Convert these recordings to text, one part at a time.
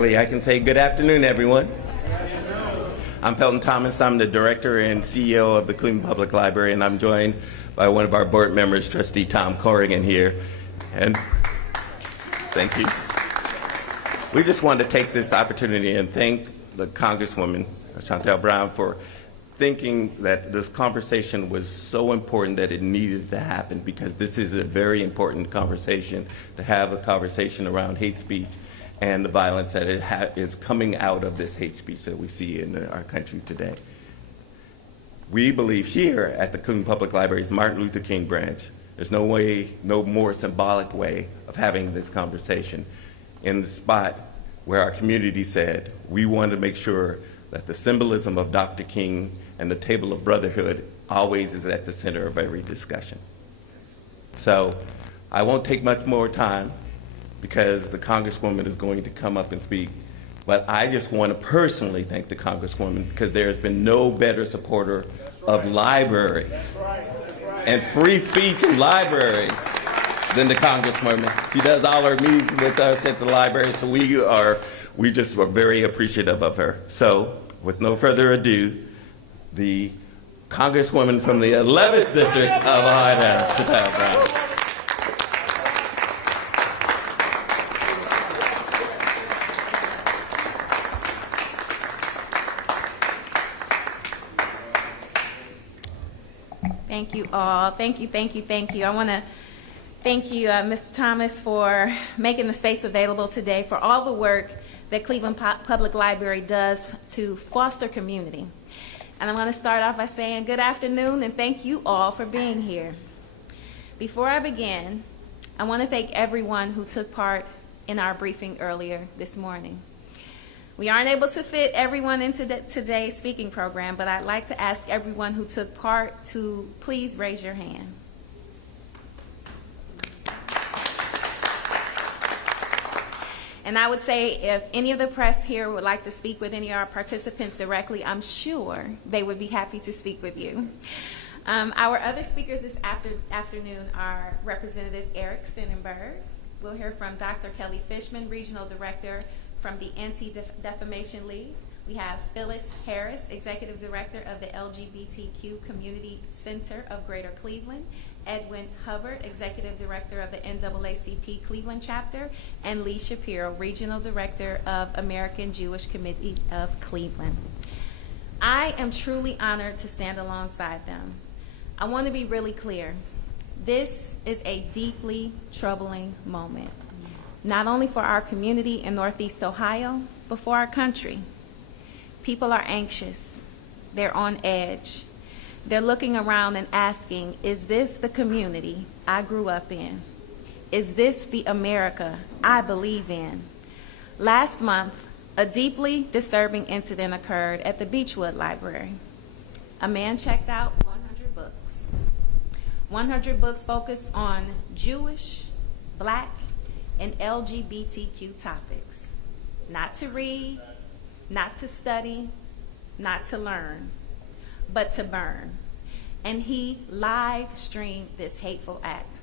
I can say good afternoon, everyone. I'm Felton Thomas. I'm the director and CEO of the Cleveland Public Library, and I'm joined by one of our board members, Trustee Tom Corrigan here. And thank you. We just wanted to take this opportunity and thank the Congresswoman Brown for thinking that this conversation was so important that it needed to happen, because this is a very important conversation, to have a conversation around hate speech and the violence that is coming out of this hate speech that we see in our country today. We believe here at the Cleveland Public Library's Martin Luther King branch, there's no more symbolic way of having this conversation in the spot where our community said we want to make sure that the symbolism of Dr. King and the table of brotherhood always is at the center of every discussion. So I won't take much more time, because the Congresswoman is going to come up and speak. But I just want to personally thank the Congresswoman, because there has been no better supporter of libraries and free speech in libraries than the Congresswoman. She does all her meetings with us at the library, so we just are very appreciative of her. So with no further ado, the Congresswoman from the 11th District of Ohio, Chantel Brown. Thank you all. Thank you, thank you, thank you. I want to thank you, Mr. Thomas, for making the space available today, for all the work that Cleveland Public Library does to foster community. And I'm going to start off by saying good afternoon and thank you all for being here. Before I begin, I want to thank everyone who took part in our briefing earlier this morning. We aren't able to fit everyone into today's speaking program, but I'd like to ask everyone who took part to please raise your hand. And I would say if any of the press here would like to speak with any of our participants directly, I'm sure they would be happy to speak with you. Our other speakers this afternoon are Representative Eric Sennenberg. We'll hear from Dr. Kelly Fishman, Regional Director from the Anti-Defamation League. We have Phyllis Harris, Executive Director of the LGBTQ Community Center of Greater Cleveland, Edwin Hubbard, Executive Director of the NAACP Cleveland Chapter, and Lee Shapiro, Regional Director of American Jewish Committee of Cleveland. I am truly honored to stand alongside them. I want to be really clear. This is a deeply troubling moment, not only for our community in Northeast Ohio, but for our country. People are anxious. They're on edge. They're looking around and asking, is this the community I grew up in? Is this the America I believe in? Last month, a deeply disturbing incident occurred at the Beachwood Library. A man checked out 100 books. 100 books focused on Jewish, Black, and LGBTQ topics. Not to read, not to study, not to learn, but to burn. And he live streamed this hateful act.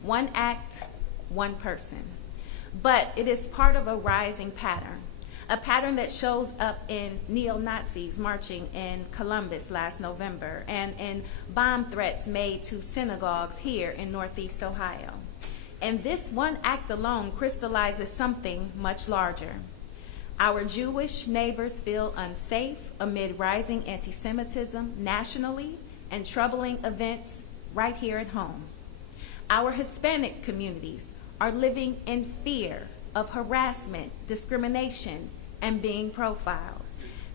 One act, one person. But it is part of a rising pattern, a pattern that shows up in neo-Nazis marching in Columbus last November and in bomb threats made to synagogues here in Northeast Ohio. And this one act alone crystallizes something much larger. Our Jewish neighbors feel unsafe amid rising anti-Semitism nationally and troubling events right here at home. Our Hispanic communities are living in fear of harassment, discrimination, and being profiled.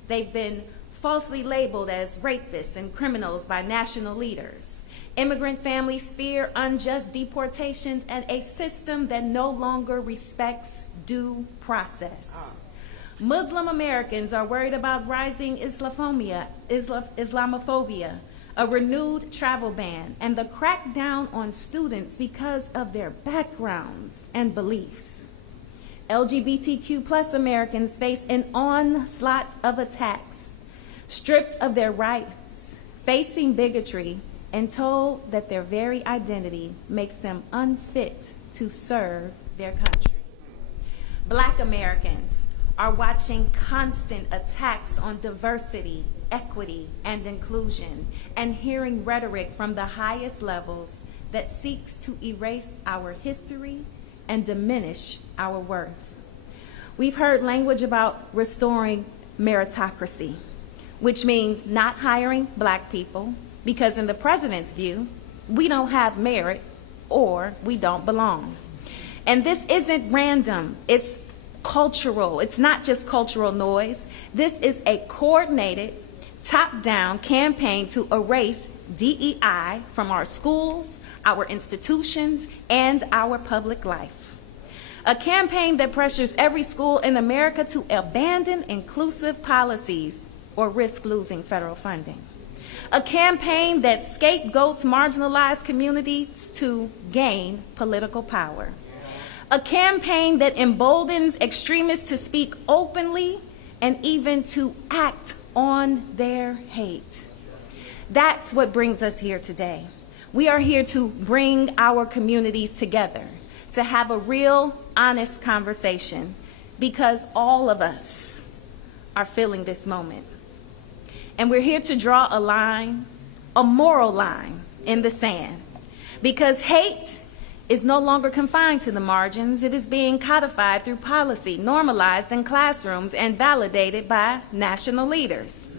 They've been falsely labeled as rapists and criminals by national leaders. Immigrant families fear unjust deportations and a system that no longer respects due process. Muslim Americans are worried about rising Islamophobia, a renewed travel ban, and the crackdown on students because of their backgrounds and beliefs. LGBTQ plus Americans face an onslaught of attacks, stripped of their rights, facing bigotry, and told that their very identity makes them unfit to serve their country. Black Americans are watching constant attacks on diversity, equity, and inclusion, and hearing rhetoric from the highest levels that seeks to erase our history and diminish our worth. We've heard language about restoring meritocracy, which means not hiring black people because in the president's view, we don't have merit or we don't belong. And this isn't random, it's cultural. It's not just cultural noise. This is a coordinated, top-down campaign to erase DEI from our schools, our institutions, and our public life. A campaign that pressures every school in America to abandon inclusive policies or risk losing federal funding. A campaign that scapegoats marginalized communities to gain political power. A campaign that emboldens extremists to speak openly and even to act on their hate. That's what brings us here today. We are here to bring our communities together, to have a real, honest conversation, because all of us are feeling this moment. And we're here to draw a line, a moral line in the sand, because hate is no longer confined to the margins. It is being codified through policy, normalized in classrooms, and validated by national leaders.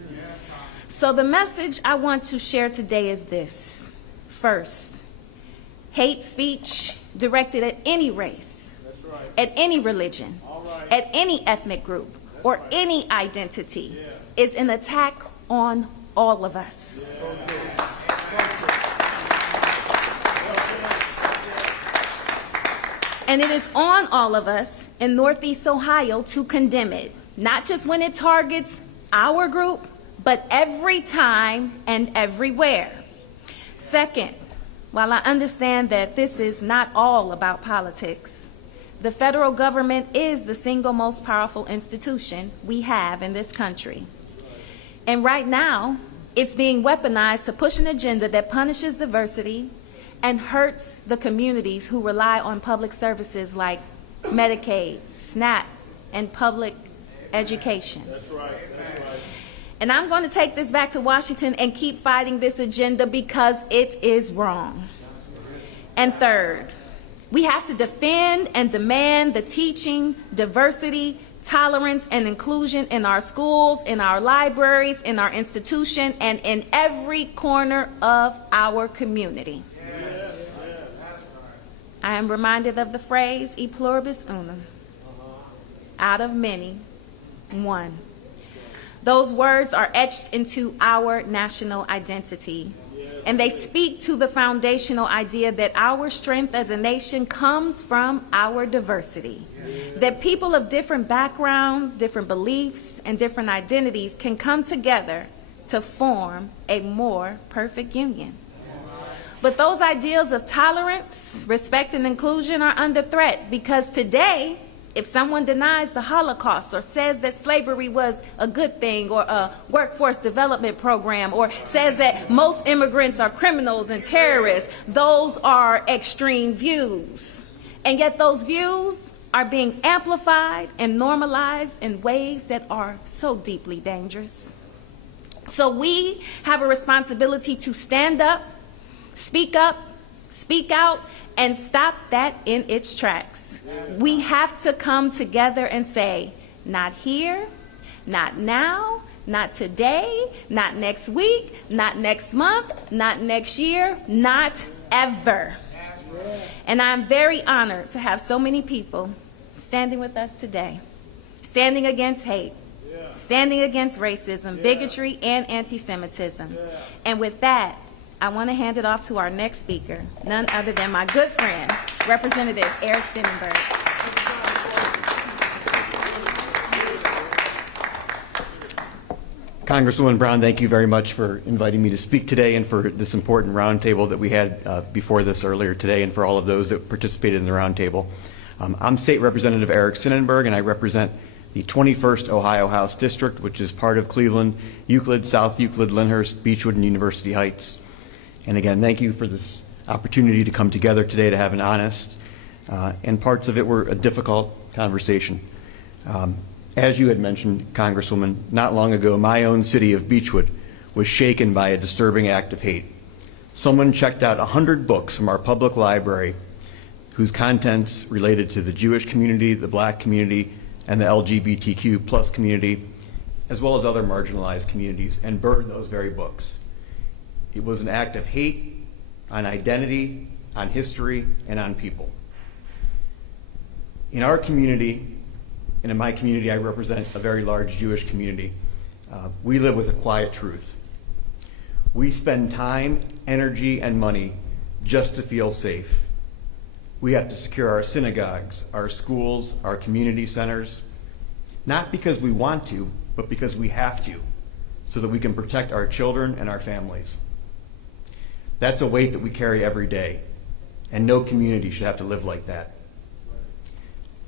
So the message I want to share today is this. First, hate speech directed at any race, at any religion, at any ethnic group, or any identity is an attack on all of us. And it is on all of us in Northeast Ohio to condemn it, not just when it targets our group, but every time and everywhere. Second, while I understand that this is not all about politics, the federal government is the single most powerful institution we have in this country. And right now, it's being weaponized to push an agenda that punishes diversity and hurts the communities who rely on public services like Medicaid, SNAP, and public education. That's right. And I'm going to take this back to Washington and keep fighting this agenda because it is wrong. And third, we have to defend and demand the teaching, diversity, tolerance, and inclusion in our schools, in our libraries, in our institution, and in every corner of our community. I am reminded of the phrase, e pluribus unum, out of many, one. Those words are etched into our national identity, and they speak to the foundational idea that our strength as a nation comes from our diversity, that people of different backgrounds, different beliefs, and different identities can come together to form a more perfect union. But those ideals of tolerance, respect, and inclusion are under threat because today, if someone denies the Holocaust or says that slavery was a good thing or a workforce development program or says that most immigrants are criminals and terrorists, those are extreme views. And yet those views are being amplified and normalized in ways that are so deeply dangerous. So we have a responsibility to stand up, speak out, and stop that in its tracks. We have to come together and say, not here, not now, not today, not next week, not next month, not next year, not ever. And I'm very honored to have so many people standing with us today, standing against hate, standing against racism, bigotry, and anti-Semitism. And with that, I want to hand it off to our next speaker, none other than my good friend, Representative Eric Sennenberg. Congresswoman Brown, thank you very much for inviting me to speak today and for this important roundtable that we had before this earlier today, and for all of those that participated in the roundtable. I'm State Representative Eric Sennenberg, and I represent the 21st Ohio House District, which is part of Cleveland, Euclid, South Euclid, Lyndhurst, Beachwood, and University Heights. And again, thank you for this opportunity to come together today to have an honest, and parts of it were a difficult conversation. As you had mentioned, Congresswoman, not long ago, my own city of Beachwood was shaken by a disturbing act of hate. Someone checked out 100 books from our public library whose contents related to the Jewish community, the Black community, and the LGBTQ plus community, as well as other marginalized communities, and burned those very books. It was an act of hate on identity, on history, and on people. In our community, and in my community, I represent a very large Jewish community. We live with a quiet truth. We spend time, energy, and money just to feel safe. We have to secure our synagogues, our schools, our community centers, not because we want to, but because we have to, so that we can protect our children and our families. That's a weight that we carry every day, and no community should have to live like that.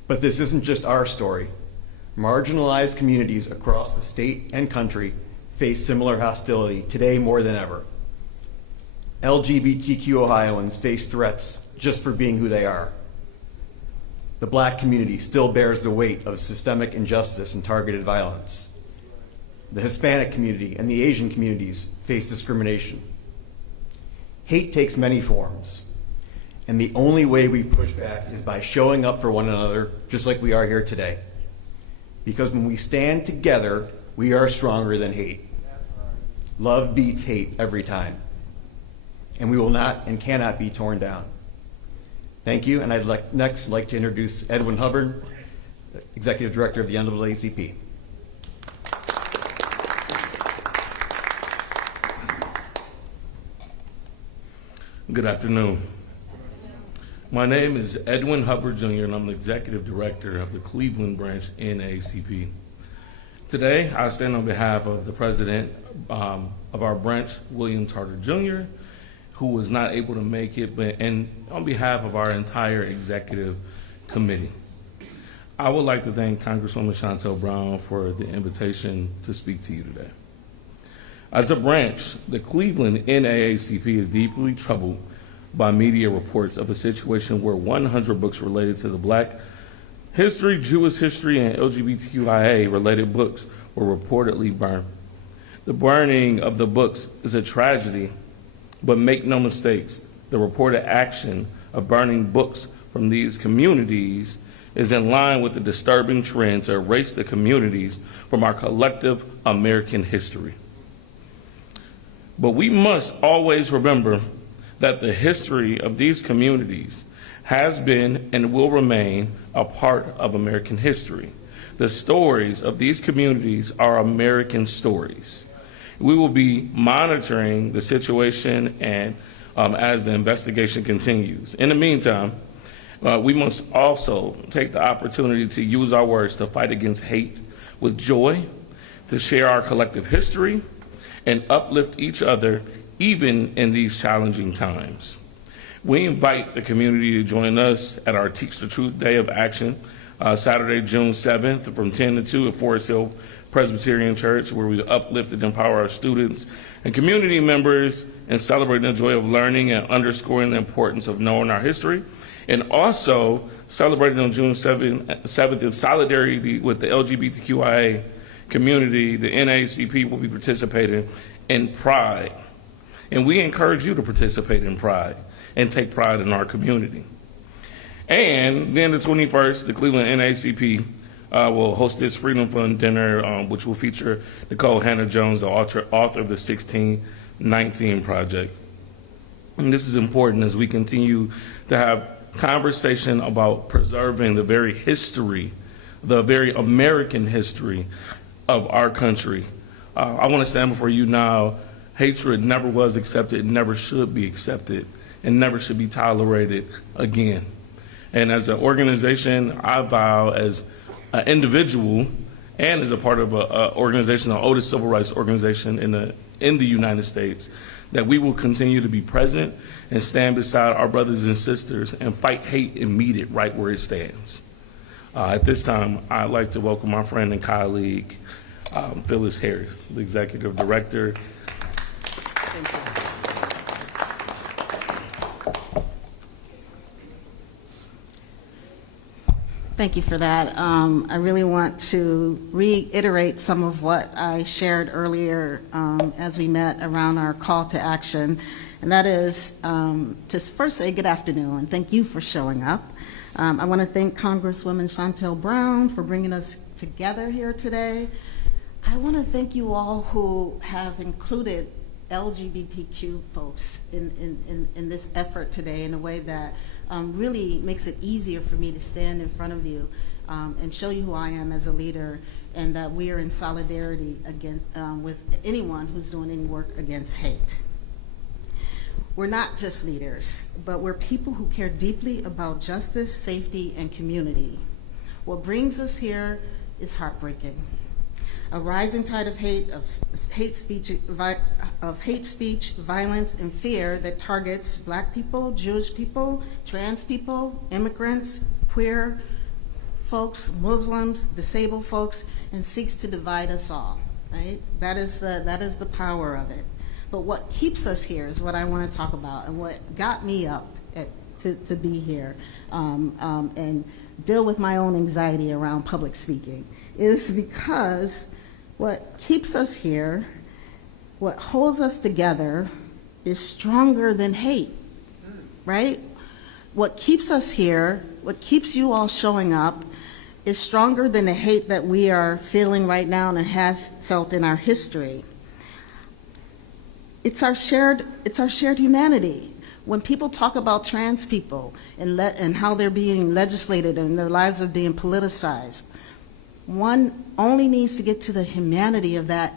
But this isn't just our story. Marginalized communities across the state and country face similar hostility today more than ever. LGBTQ Ohioans face threats just for being who they are. The Black community still bears the weight of systemic injustice and targeted violence. The Hispanic community and the Asian communities face discrimination. Hate takes many forms. And the only way we push back is by showing up for one another, just like we are here today. Because when we stand together, we are stronger than hate. Love beats hate every time. And we will not and cannot be torn down. Thank you, and I'd next like to introduce Edwin Hubbard, Executive Director of the NAACP. Good afternoon. My name is Edwin Hubbard Jr., and I'm the Executive Director of the Cleveland branch NAACP. Today, I stand on behalf of the President of our branch, William Tarter Jr., who was not able to make it, and on behalf of our entire Executive Committee. I would like to thank Congresswoman Brown for the invitation to speak to you today. As a branch, the Cleveland NAACP is deeply troubled by media reports of a situation where 100 books related to the Black history, Jewish history, and LGBTQIA related books were reportedly burned. The burning of the books is a tragedy, but make no mistakes, the reported action of burning books from these communities is in line with the disturbing trend to erase the communities from our collective American history. But we must always remember that the history of these communities has been and will remain a part of American history. The stories of these communities are American stories. We will be monitoring the situation and as the investigation continues. In the meantime, we must also take the opportunity to use our words to fight against hate with joy, to share our collective history, and uplift each other even in these challenging times. We invite the community to join us at our Teach the Truth Day of Action, Saturday, June 7th from 10 to 2 at Forest Hill Presbyterian Church, where we uplift and empower our students and community members in celebrating the joy of learning and underscoring the importance of knowing our history, and also celebrating on June 7th in solidarity with the LGBTQIA community. The NAACP will be participating in Pride. And we encourage you to participate in Pride and take pride in our community. And then the 21st, the Cleveland NAACP will host this Freedom Fund dinner, which will feature Nicole Hannah-Jones, the author of the 1619 Project. And this is important as we continue to have conversation about preserving the very history, the very American history of our country. I want to stand before you now. Hatred never was accepted, never should be accepted, and never should be tolerated again. And as an organization, I vow as an individual and as a part of an organization, the oldest civil rights organization in the United States, that we will continue to be present and stand beside our brothers and sisters and fight hate and meet it right where it stands. At this time, I'd like to welcome my friend and colleague, Phyllis Harris, the Executive Director. Thank you for that. I really want to reiterate some of what I shared earlier as we met around our call to action, and that is to first say good afternoon and thank you for showing up. I want to thank Congresswoman Brown for bringing us together here today. I want to thank you all who have included LGBTQ folks in this effort today in a way that really makes it easier for me to stand in front of you and show you who I am as a leader, and that we are in solidarity with anyone who's doing any work against hate. We're not just leaders, but we're people who care deeply about justice, safety, and community. What brings us here is heartbreaking. A rising tide of hate speech, violence, and fear that targets Black people, Jewish people, trans people, immigrants, queer folks, Muslims, disabled folks, and seeks to divide us all. Right? That is the power of it. But what keeps us here is what I want to talk about, and what got me up to be here and deal with my own anxiety around public speaking, is because what keeps us here, what holds us together, is stronger than hate, right? What keeps us here, what keeps you all showing up, is stronger than the hate that we are feeling right now and have felt in our history. It's our shared humanity. When people talk about trans people and how they're being legislated and their lives are being politicized, one only needs to get to the humanity of that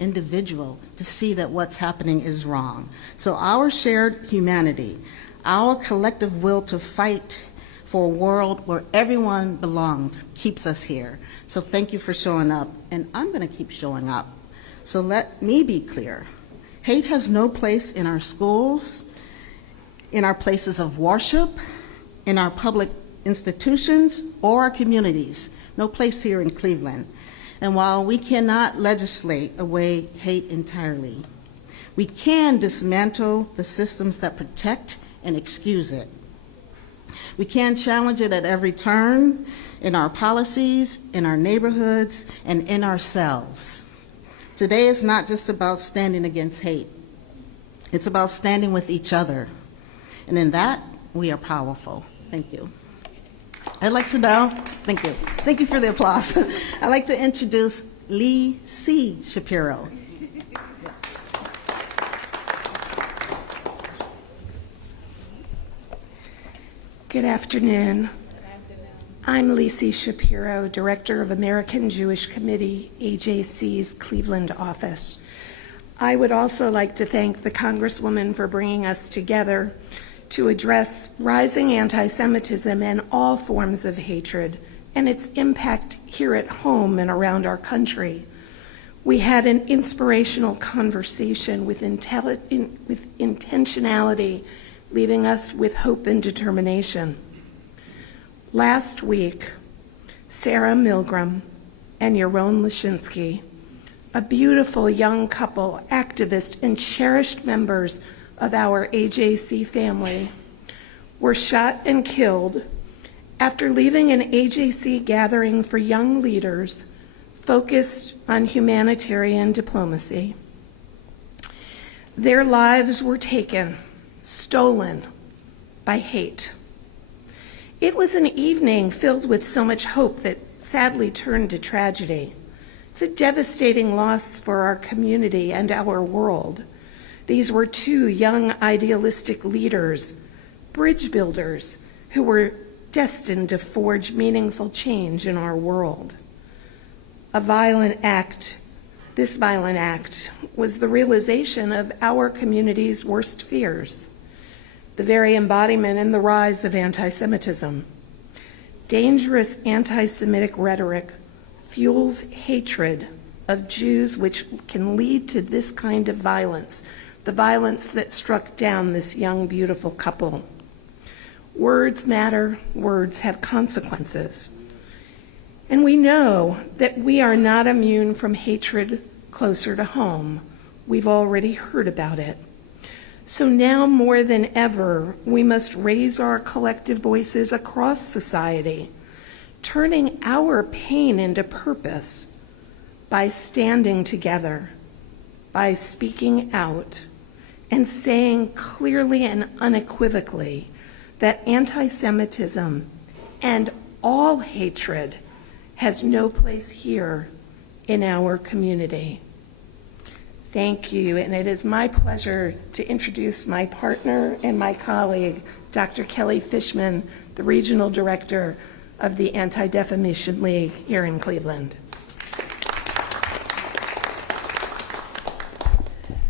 individual to see that what's happening is wrong. So our shared humanity, our collective will to fight for a world where everyone belongs, keeps us here. So thank you for showing up, and I'm going to keep showing up. So let me be clear. Hate has no place in our schools, in our places of worship, in our public institutions, or our communities. No place here in Cleveland. And while we cannot legislate away hate entirely, we can dismantle the systems that protect and excuse it. We can challenge it at every turn, in our policies, in our neighborhoods, and in ourselves. Today is not just about standing against hate. It's about standing with each other. And in that, we are powerful. Thank you. I'd like to now, thank you. Thank you for the applause. I'd like to introduce Lee C. Shapiro. Good afternoon. I'm Lacey Shapiro, Director of American Jewish Committee, AJC's Cleveland office. I would also like to thank the Congresswoman for bringing us together to address rising anti-Semitism and all forms of hatred and its impact here at home and around our country. We had an inspirational conversation with intentionality, leaving us with hope and determination. Last week, Sarah Milgram and Yaron Lashinsky, a beautiful young couple, activists, and cherished members of our AJC family, were shot and killed after leaving an AJC gathering for young leaders focused on humanitarian diplomacy. Their lives were taken, stolen by hate. It was an evening filled with so much hope that sadly turned to tragedy. It's a devastating loss for our community and our world. These were two young idealistic leaders, bridge builders, who were destined to forge meaningful change in our world. This violent act was the realization of our community's worst fears, the very embodiment and the rise of anti-Semitism. Dangerous anti-Semitic rhetoric fuels hatred of Jews, which can lead to this kind of violence, the violence that struck down this young, beautiful couple. Words matter, words have consequences. And we know that we are not immune from hatred closer to home. We've already heard about it. So now more than ever, we must raise our collective voices across society turning our pain into purpose by standing together, by speaking out, and saying clearly and unequivocally that anti-Semitism and all hatred has no place here in our community. Thank you, and it is my pleasure to introduce my partner and my colleague, Dr. Kelly Fishman, the Regional Director of the Anti-Defamation League here in Cleveland.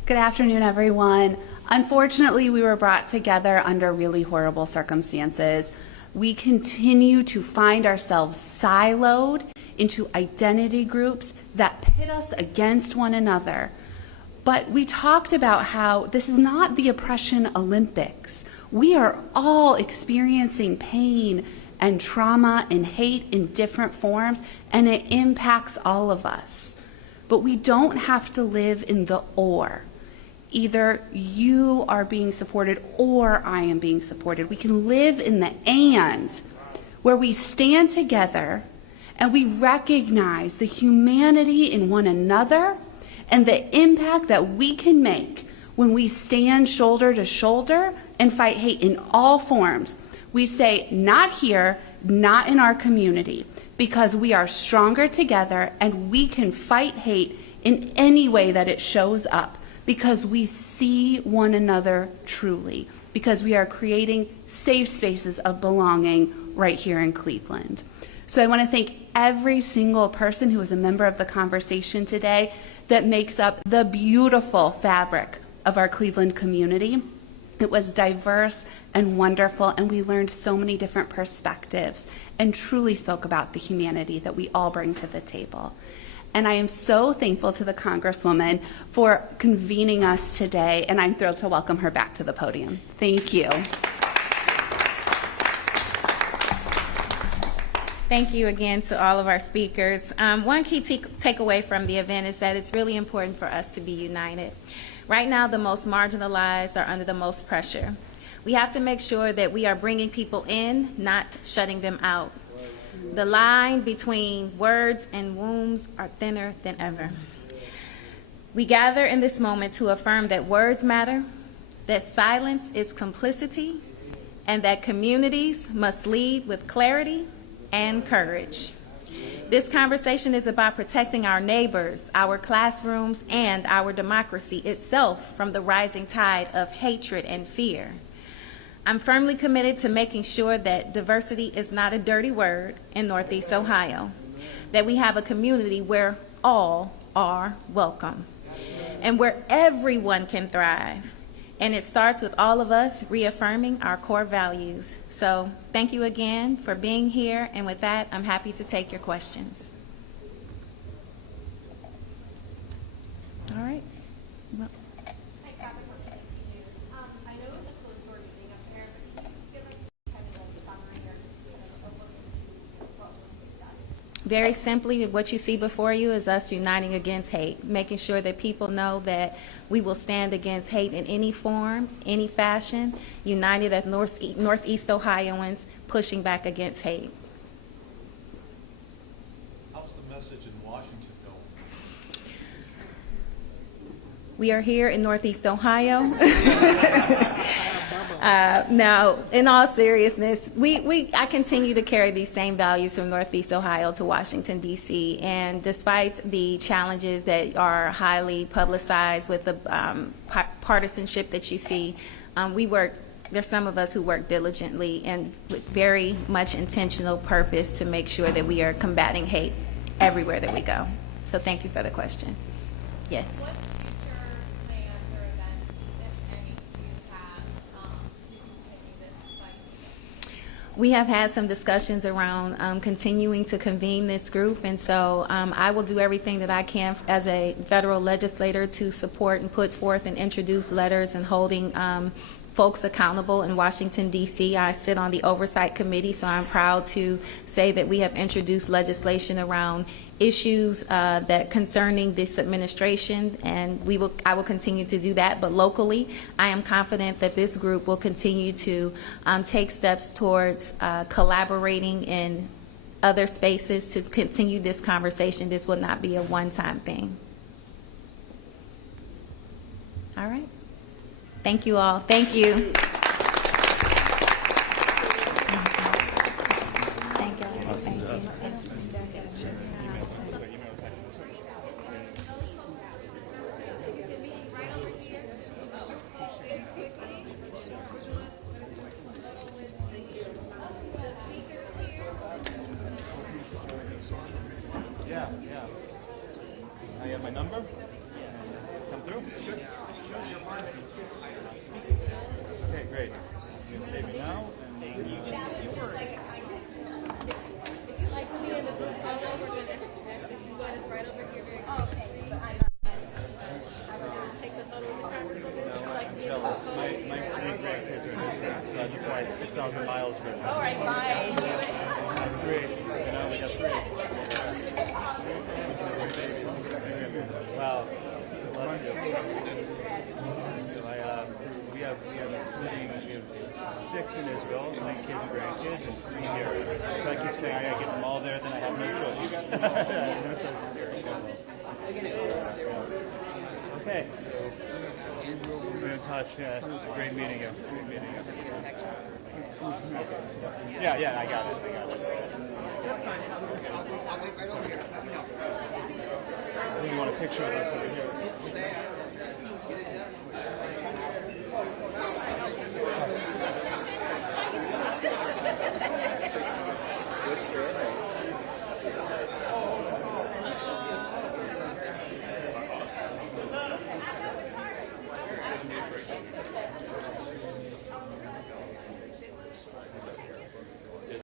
Good afternoon, everyone. Unfortunately, we were brought together under really horrible circumstances. We continue to find ourselves siloed into identity groups that pit us against one another. But we talked about how this is not the oppression Olympics. We are all experiencing pain and trauma and hate in different forms, and it impacts all of us. But we don't have to live in the or. Either you are being supported or I am being supported. We can live in the and, where we stand together and we recognize the humanity in one another and the impact that we can make when we stand shoulder to shoulder and fight hate in all forms. We say, not here, not in our community, because we are stronger together and we can fight hate in any way that it shows up, because we see one another truly, because we are creating safe spaces of belonging right here in Cleveland. So I want to thank every single person who is a member of the conversation today that makes up the beautiful fabric of our Cleveland community. It was diverse and wonderful, and we learned so many different perspectives and truly spoke about the humanity that we all bring to the table. And I am so thankful to the Congresswoman for convening us today, and I'm thrilled to welcome her back to the podium. Thank you. Thank you again to all of our speakers. One key takeaway from the event is that it's really important for us to be united. Right now, the most marginalized are under the most pressure. We have to make sure that we are bringing people in, not shutting them out. The line between words and wombs are thinner than ever. We gather in this moment to affirm that words matter, that silence is complicity, and that communities must lead with clarity and courage. This conversation is about protecting our neighbors, our classrooms, and our democracy itself from the rising tide of hatred and fear. I'm firmly committed to making sure that diversity is not a dirty word in Northeast Ohio, that we have a community where all are welcome and where everyone can thrive. And it starts with all of us reaffirming our core values. So thank you again for being here. And with that, I'm happy to take your questions. All right. Well, Hi, Catherine from NBC News. I know it's a closed door meeting up there, but can you give us kind of a summary or just kind of a look into what was discussed? very simply, what you see before you is us uniting against hate, making sure that people know that we will stand against hate in any form, any fashion, united as Northeast Ohioans pushing back against hate. How's the message in Washington going? We are here in Northeast Ohio. Now, in all seriousness, I continue to carry these same values from Northeast Ohio to Washington, D.C., and despite the challenges that are highly publicized with the partisanship that you see, there's some of us who work diligently and with very much intentional purpose to make sure that we are combating hate everywhere that we go. So thank you for the question. Yes. What future plans or events, if any, do you have to continue this fight? We have had some discussions around continuing to convene this group, and so I will do everything that I can as a federal legislator to support and put forth and introduce letters and holding folks accountable in Washington, D.C. I sit on the Oversight Committee, so I'm proud to say that we have introduced legislation around issues that concerning this administration, and I will continue to do that. But locally, I am confident that this group will continue to take steps towards collaborating in other spaces to continue this conversation. This will not be a one-time thing. All right. Thank you all. Thank you. Thank you. Thank you. Yeah. I have my number? Come through? Sure. Okay, great. You can save me now, and then you can. Jealous. My three grandkids are in this room, so I had to fly 6,000 miles for it. All right, bye. Three. You know, we got three. Wow. Bless you. So we have we have 6 in Israel, 9 kids and grandkids, and 3 here. So I keep saying I gotta get them all there, then I have no choice. I have no choice here. Okay, so we're in touch. Yeah, it was a great meeting you. Great meeting you. Yeah, I got it. I really want a picture of us over here.